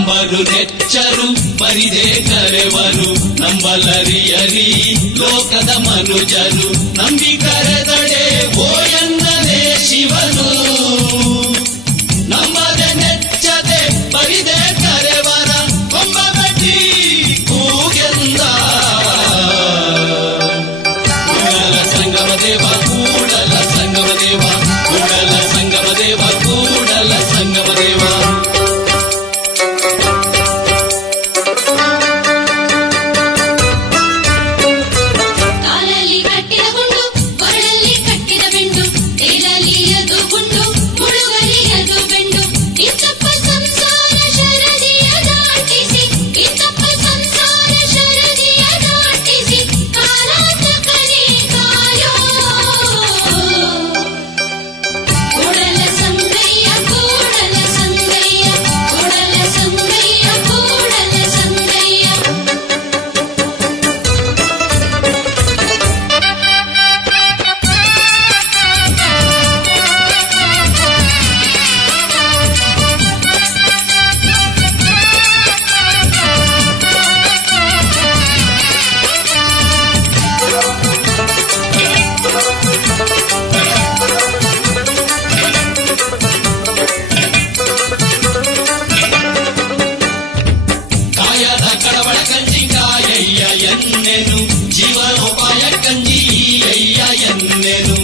ನಂಬಲು ನೆಚ್ಚರು ಪರಿದೆ ಕರೆವರು ನಂಬಲರಿಯರಿ ಲೋಕದ ಮನುಜರು ನಂಬಿ ಕರೆದಡೆ ಓಯನ್ನದೇ ಶಿವನು ನಂಬದೆ ನೆಚ್ಚದೆ ಪರಿದೆ ಕರೆವರ ಕೊಂಬಗಟ್ಟಿ ಕೂಗೆಂದ ಕೂಡಲ ಸಂಗಮ ದೇವ ಕೂಡಲ ಸಂಗಮ ದೇವ ಕೂಡಲ ಸಂಗಮ ದೇವ ಕೂಡಲ ಸಂಗಮ ದೇವ ಜೀವನೋಪಾಯ ಕಂಜಿ ಅಯ್ಯ ಎನ್ನೆನು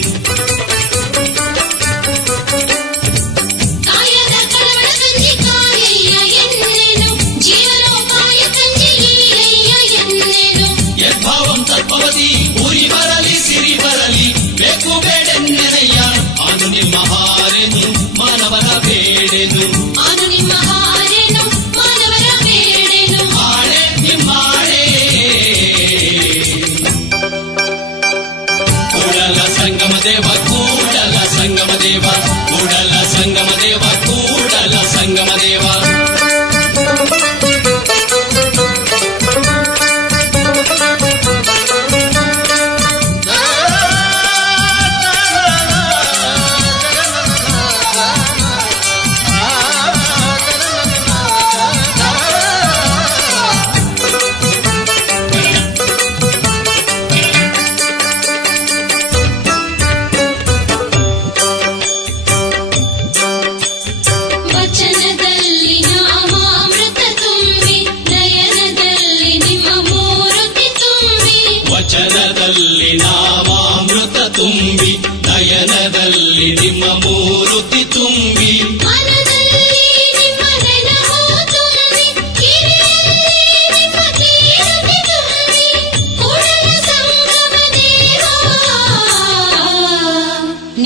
ಕಾಯದ ಕಳವಳ ಕಂಜಿ ಕಾಯಯ್ಯ ಎನ್ನೆನು ಜೀವನೋಪಾಯ ಕಂಜಿ ಅಯ್ಯ ಎನ್ನೆನು ಯದ್ಭಾವಂ ತತ್ಪವತಿ ಊರಿ ಬರಲಿ ಸಿರಿ ಬರಲಿ ಬೇಕು ಬೇಡೆನ್ನೆನಯ್ಯ ಆನು ನಿಮ್ಮ ಹಾರೆನು ಮಾನವರ ಬೇಡೆನು ಆನು ನಿಮ್ಮ ಹಾರೆನು ಮಾನವರ ಬೇಡೆನು ಆಳೆ ನಿಮ್ಮ ಕೂಡಲ ಸಂಗಮ ದೇವ ಕೂಡಲ ಸಂಗಮ ದೇವ ಕೂಡಲ ಸಂಗಮ ದೇವ ಕೂಡಲ ಸಂಗಮ ದೇವ ವಚನದಲ್ಲಿ ನಾಮಾಮೃತ ತುಂಬಿ ನಯನದಲ್ಲಿ ನಿಮ್ಮ ಮೂರುತಿ ತುಂಬಿ ಮನದಲ್ಲಿ ನಿಮ್ಮ ನೆನಪು ತುಂಬಿ ಕಿವಿಯಲ್ಲಿ ನಿಮ್ಮ ಕೀರ್ತಿ ತುಂಬಿ ಕೂಡಲ ಸಂಗಮ ದೇವ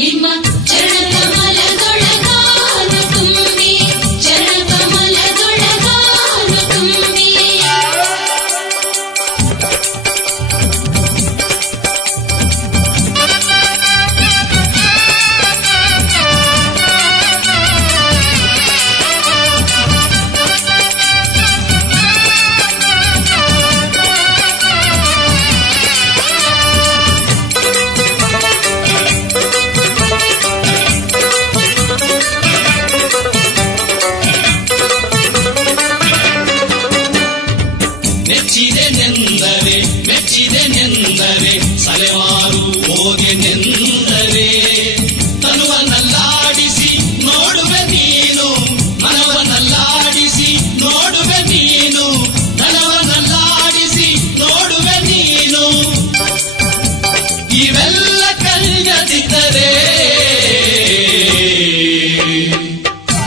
ನಿಮ್ಮ ಚರಣಕಮಲದೊಳಗಾನು ತುಂಬಿ ಚರಣಕಮಲದೊಳಗಾನು ತುಂಬಿ ಮೆಚ್ಚಿದೆನೆಂದರೆ ಸಲೆಮಾರು ಹೋಗೆನೆಂದರೆ ತನುವನ್ನಲ್ಲಾಡಿಸಿ ನೋಡುವೆ ನೀನು ಮನವನ್ನಲ್ಲಾಡಿಸಿ ನೋಡುವೆ ನೀನು ಧನವನ್ನಲ್ಲಾಡಿಸಿ ನೋಡುವೆ ನೀನು ಇವೆಲ್ಲ ಕಲಿಯದಿದ್ದರೆ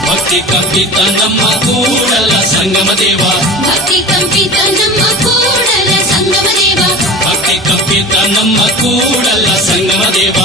ಭಕ್ತಿ ಕಂಪಿತ ನಮ್ಮ ಕೂಡಲ ಸಂಗಮ ದೇವ ಭಕ್ತಿ ಕಂಪಿತ ನಮ್ಮ ಕೂಡಲ ಸಂಗಮ ದೇವ ಭಕ್ತಿ ಕಂಪಿತ ನಮ್ಮ ಕೂಡಲ ಸಂಗಮ ದೇವ